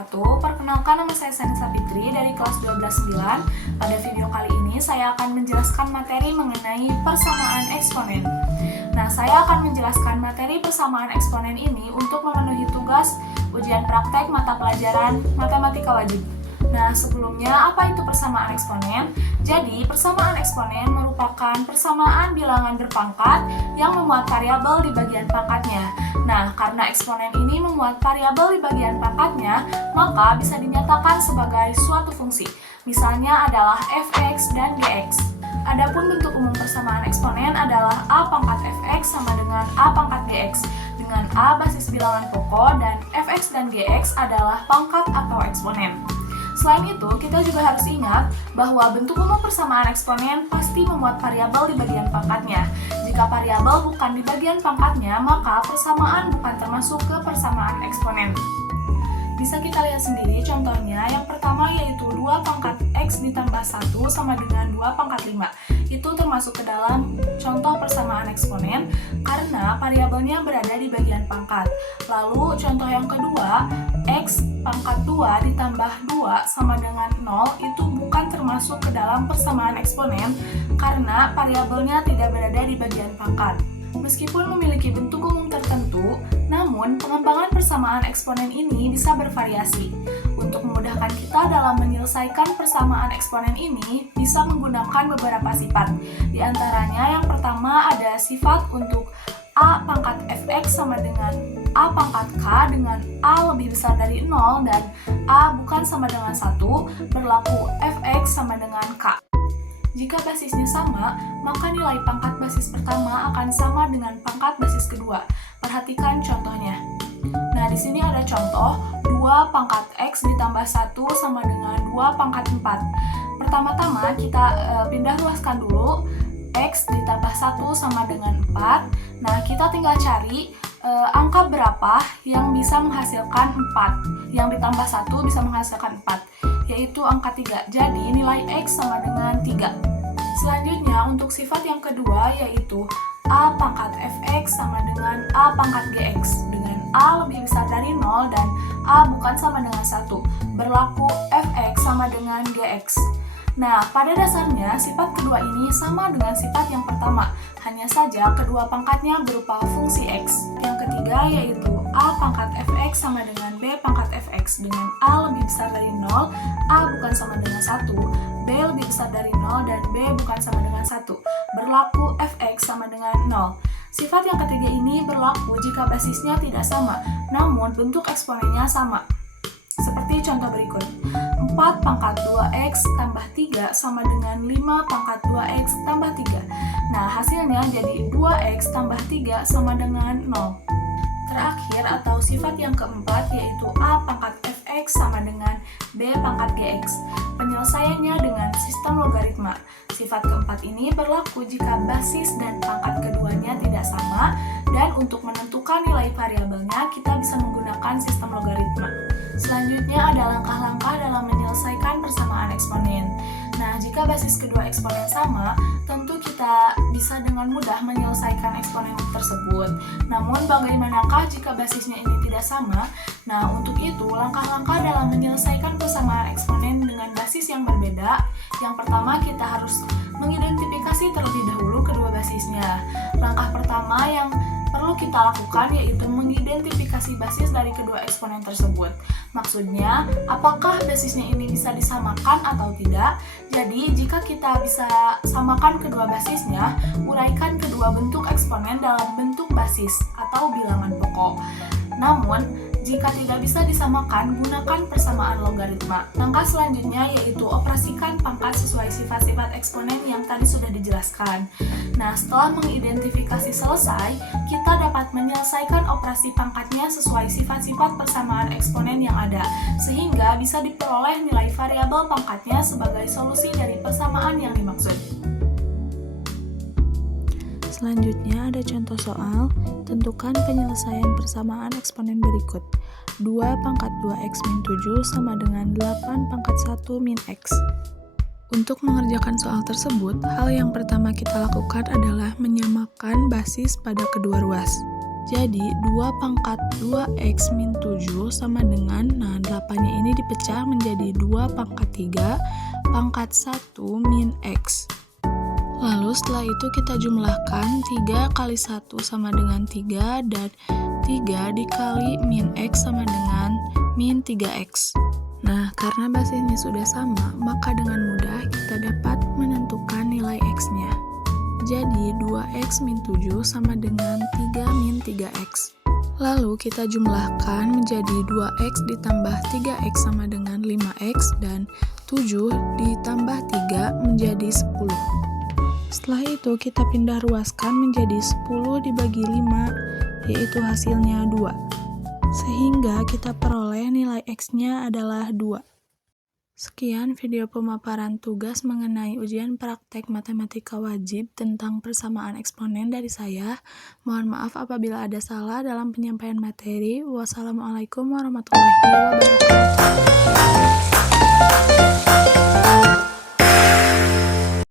wabarakatuh. Perkenalkan, nama saya Sanisa Fitri dari kelas 12-9. Pada video kali ini saya akan menjelaskan materi mengenai persamaan eksponen. Nah, saya akan menjelaskan materi persamaan eksponen ini untuk memenuhi tugas ujian praktek mata pelajaran matematika wajib. Nah, sebelumnya apa itu persamaan eksponen? Jadi, persamaan eksponen merupakan persamaan bilangan berpangkat yang memuat variabel di bagian pangkatnya. Nah, karena eksponen ini memuat variabel di bagian pangkatnya, maka bisa dinyatakan sebagai suatu fungsi. Misalnya adalah fx dan gx. Adapun bentuk umum persamaan eksponen adalah a pangkat fx sama dengan a pangkat gx, dengan a basis bilangan pokok dan fx dan gx adalah pangkat atau eksponen. Selain itu, kita juga harus ingat bahwa bentuk umum persamaan eksponen pasti memuat variabel di bagian pangkatnya. Jika variabel bukan di bagian pangkatnya, maka persamaan bukan termasuk ke persamaan eksponen. Bisa kita lihat sendiri contohnya. Yang pertama yaitu 2 pangkat x ditambah 1 sama dengan 2 pangkat 5. Itu termasuk ke dalam contoh persamaan eksponen karena variabelnya berada di bagian pangkat. Lalu contoh yang kedua, x pangkat 2 ditambah 2 sama dengan 0 itu bukan termasuk ke dalam persamaan eksponen karena variabelnya tidak berada di bagian pangkat. Meskipun memiliki bentuk umum tertentu, namun pengembangan persamaan eksponen ini bisa bervariasi. Untuk memudahkan kita dalam menyelesaikan persamaan eksponen ini, bisa menggunakan beberapa sifat. Di antaranya yang pertama ada sifat untuk a pangkat fx sama dengan a pangkat k dengan a lebih besar dari 0 dan a bukan sama dengan 1, berlaku fx sama dengan k. Jika basisnya sama, maka nilai pangkat basis pertama akan sama dengan pangkat basis kedua. Perhatikan contohnya. Nah, di sini ada contoh 2 pangkat x ditambah 1 sama dengan 2 pangkat 4. Pertama-tama kita pindah ruaskan dulu. X ditambah 1 sama dengan 4. Nah, kita tinggal cari angka berapa yang bisa menghasilkan 4. Yang ditambah 1 bisa menghasilkan 4, yaitu angka 3. Jadi, nilai X sama dengan 3. Selanjutnya, untuk sifat yang kedua yaitu a pangkat fx sama dengan a pangkat gx, dengan a lebih besar dari 0 dan a bukan sama dengan 1, berlaku fx sama dengan gx. Nah, pada dasarnya sifat kedua ini sama dengan sifat yang pertama, hanya saja kedua pangkatnya berupa fungsi x. Yang ketiga yaitu a pangkat fx sama dengan b pangkat fx, dengan a lebih besar dari 0, a bukan sama dengan 1, b lebih besar dari 0 dan b bukan sama dengan 1, berlaku fx sama dengan 0. Sifat yang ketiga ini berlaku jika basisnya tidak sama, namun bentuk eksponennya sama. Seperti contoh berikut. 4 pangkat 2x tambah 3 sama dengan 5 pangkat 2x tambah 3. Nah, hasilnya jadi 2x tambah 3 sama dengan 0. Terakhir atau sifat yang keempat yaitu a pangkat fx sama dengan b pangkat gx. Penyelesaiannya dengan sistem logaritma. Sifat keempat ini berlaku jika basis dan pangkat keduanya tidak sama, dan untuk menentukan nilai variabelnya kita bisa menggunakan sistem logaritma. Selanjutnya ada langkah-langkah dalam menyelesaikan persamaan eksponen. Nah, jika basis kedua eksponen sama, tentu kita bisa dengan mudah menyelesaikan eksponen tersebut. Namun, bagaimanakah jika basisnya ini tidak sama? Nah, untuk itu, langkah-langkah dalam menyelesaikan persamaan eksponen dengan basis yang berbeda. Yang pertama, kita harus mengidentifikasi terlebih dahulu kedua basisnya. Langkah pertama yang perlu kita lakukan yaitu mengidentifikasi basis dari kedua eksponen tersebut. Maksudnya, apakah basisnya ini bisa disamakan atau tidak? Jadi, jika kita bisa samakan kedua basisnya, uraikan kedua bentuk eksponen dalam bentuk basis atau bilangan pokok. Namun, jika tidak bisa disamakan, gunakan persamaan logaritma. Langkah selanjutnya yaitu operasikan pangkat sesuai sifat-sifat eksponen yang tadi sudah dijelaskan. Nah, setelah mengidentifikasi selesai, kita dapat menyelesaikan operasi pangkatnya sesuai sifat-sifat persamaan eksponen yang ada, sehingga bisa diperoleh nilai variabel pangkatnya sebagai solusi dari persamaan yang dimaksud. Selanjutnya ada contoh soal, tentukan penyelesaian persamaan eksponen berikut. 2 pangkat 2x min 7 sama dengan 8 pangkat 1 min x. Untuk mengerjakan soal tersebut, hal yang pertama kita lakukan adalah menyamakan basis pada kedua ruas. Jadi 2 pangkat 2x min 7 sama dengan, 8-nya ini dipecah menjadi 2 pangkat 3 pangkat 1 min x. Lalu setelah itu kita jumlahkan 3 kali 1 sama dengan 3 dan 3 dikali min x sama dengan min 3x. Nah, karena basisnya sudah sama, maka dengan mudah kita dapat menentukan nilai x-nya. Jadi 2x min 7 sama dengan 3 min 3x. Lalu kita jumlahkan menjadi 2x ditambah 3x sama dengan 5x dan 7 ditambah 3 menjadi 10. Setelah itu kita pindah ruaskan menjadi 10 dibagi 5, yaitu hasilnya 2. Sehingga kita peroleh nilai x-nya adalah 2. Sekian video pemaparan tugas mengenai ujian praktek matematika wajib tentang persamaan eksponen dari saya. Mohon maaf apabila ada salah dalam penyampaian materi. Wassalamualaikum warahmatullahi wabarakatuh.